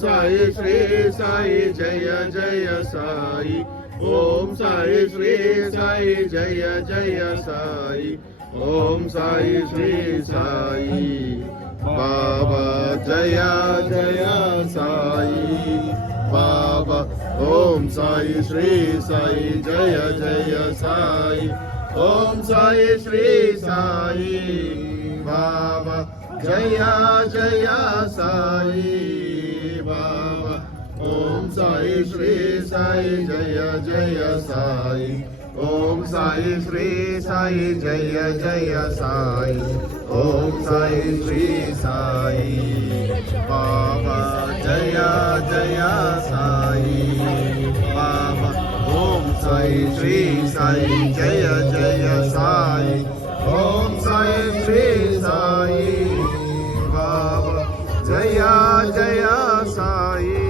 Sai Shri Sai Jai Jai Sai Om Sai Shri Sai Jai Jai Sai Om Sai Shri Sai Baba Jai Jai Sai Baba Om Sai Shri Sai Jai Jai Sai Om Sai Shri Sai Baba Jai Jai Sai Baba Om Sai Shri Sai Jai Jai Sai Om Sai Shri Sai Jai Jai Sai Om Sai Shri Sai Baba Jai Jai Sai Baba Om Sai Shri Sai Jai Jai Sai Om Sai Shri Sai Baba Jai Jai Sai